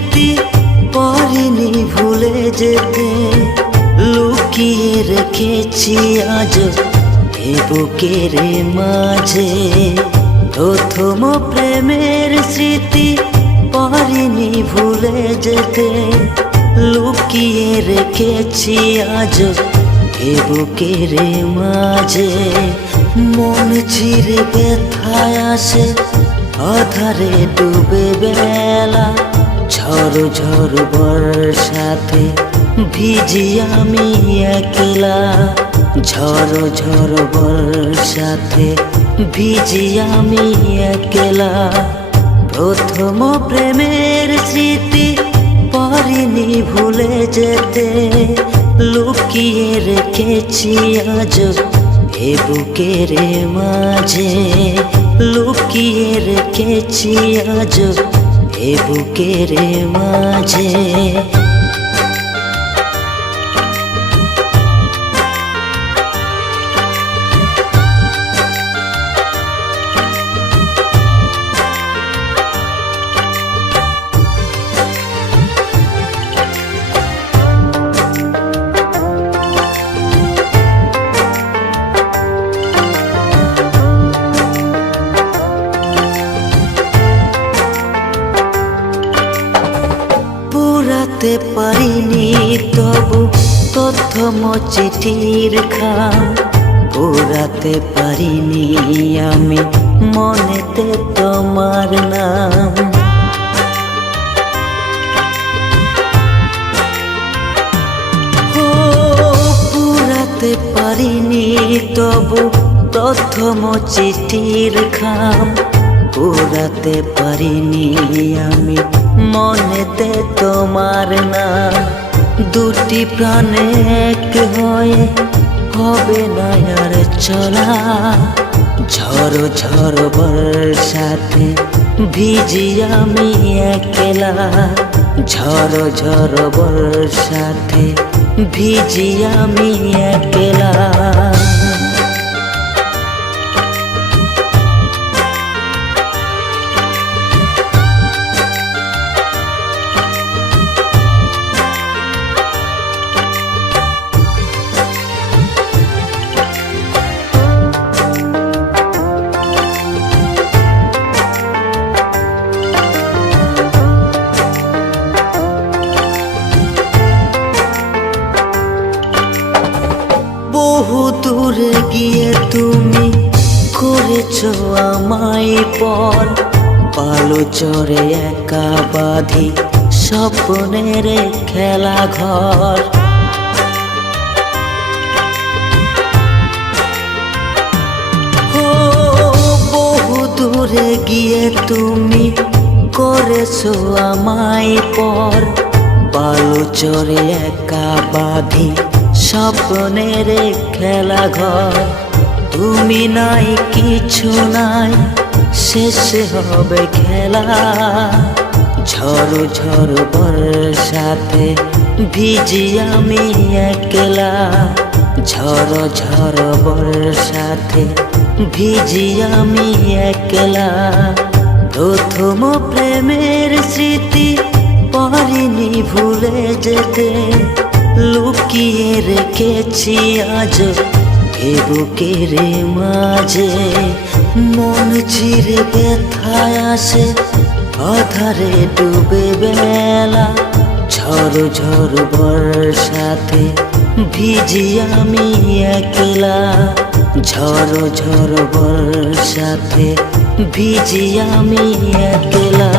স্মৃতি পারিনি ভুলে যেতে, লুকিয়ে রেখেছি আজ এ বুকের মাঝে। প্রথম প্রেমের স্মৃতি পারিনি ভুলে যেতে, লুকিয়ে রেখেছি আজ এ বুকের মাঝে। মন চিরে ব্যথায় আসে আধারে ডুবে বেলা, ঝড় ঝড় বর্ষাতে ভিজি আমি একলা। ঝড় ঝড় বর্ষাতে ভিজি আমি একলা। প্রথম প্রেমের স্মৃতি পারিনি ভুলে যেতে, লুকিয়ে রেখেছি আজ এ বুকের মাঝে। লুকিয়ে রেখেছি আজ এ বুকের মাঝে। পুরাতে পারিনি তবু প্রথম চিঠির খাম, পুরাতে পারিনি আমি মনেতে তোমার নাম। ও পুরাতে পারিনি তবু প্রথম চিঠির খাম, পুরাতে পারিনি আমি মনেতে তোমার নাম। দুটি প্রাণে এক হয়ে হবে না আর চলা, ঝড় ঝড় বর্ষাতে ভিজি আমি একলা। ঝড় ঝড় বর্ষাতে ভিজি আমি একলা। বহু দূরে গিয়ে তুমি করেছো আমায় পর, পালো চরে একা বাঁধি স্বপ্নের খেলা ঘর। ও বহু দূরে গিয়ে তুমি করেছো আমায় পর, পালো চরে একা বাঁধি স্বপ্নের খেলা ঘর। তুমি নাই কিছু নাই শেষ হবে খেলা, ঝড় ঝড় বর্ষাতে ভিজি আমি একলা। ঝড় ঝড় বর্ষাতে ভিজি আমি একলা। প্রথম প্রেমের স্মৃতি পারিনি ভুলে যেতে, লুকিয়ে রেখেছি আজ এ বুকের মাঝে। মন চিরে ব্যথায় আসে আধারে ডুবে বেলা, ঝড় ঝড় বর্ষাতে ভিজি আমি একলা। ঝড় ঝড় বর্ষাতে ভিজি আমি একলা।